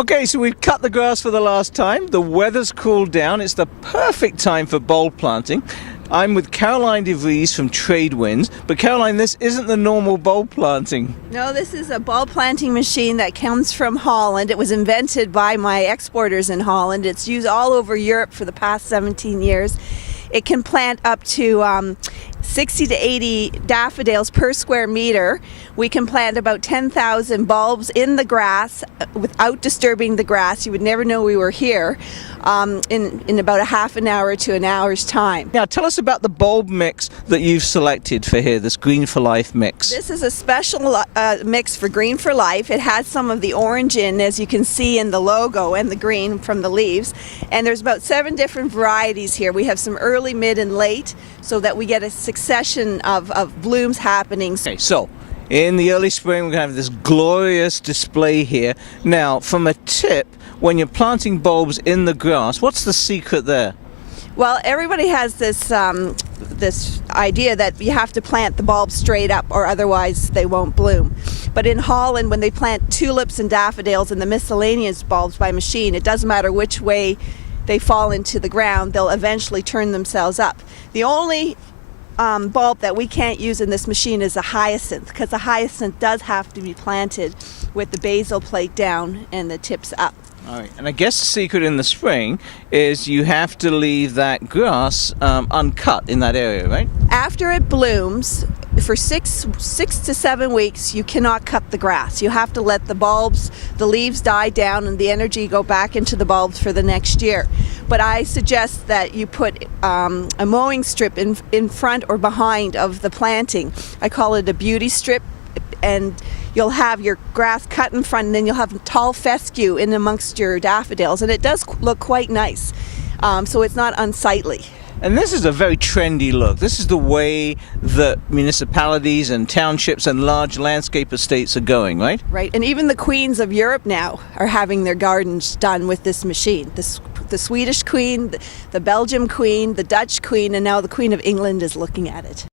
Okay, so we've cut the grass for the last time. The weather's cooled down. It's the perfect time for bulb planting. I'm with Caroline deVries from Tradewinds. But Caroline, this isn't the normal bulb planting. No, this is a bulb planting machine that comes from Holland. It was invented by my exporters in Holland. It's used all over Europe for the past 17 years. It can plant up to 60 to 80 daffodils per square meter. We can plant about 10,000 bulbs in the grass without disturbing the grass. You would never know we were here in about a half an hour to an hour's time. Now tell us about the bulb mix that you've selected for here, this Green for Life mix. This is a special mix for Green for Life. It has some of the orange in, as you can see in the logo, and the green from the leaves. And there's about 7 different varieties here. We have some early, mid, and late, so that we get a succession of blooms happening. Okay, so in the early spring we're going to have this glorious display here. Now, from a tip, when you're planting bulbs in the grass, what's the secret there? Well, everybody has this idea that you have to plant the bulbs straight up or otherwise they won't bloom. But in Holland, when they plant tulips and daffodils and the miscellaneous bulbs by machine, it doesn't matter which way they fall into the ground, they'll eventually turn themselves up. The only bulb that we can't use in this machine is a hyacinth, because the hyacinth does have to be planted with the basal plate down and the tips up. All right, and I guess the secret in the spring is you have to leave that grass uncut in that area, right? After it blooms, for six to 7 weeks, you cannot cut the grass. You have to let the bulbs, the leaves die down and the energy go back into the bulbs for the next year. But I suggest that you put a mowing strip in front or behind of the planting. I call it a beauty strip, and you'll have your grass cut in front, and then you'll have tall fescue in amongst your daffodils, and it does look quite nice. So it's not unsightly. And this is a very trendy look. This is the way that municipalities and townships and large landscape estates are going, right? Right, and even the queens of Europe now are having their gardens done with this machine. The Swedish queen, the Belgium queen, the Dutch queen, and now the Queen of England is looking at it.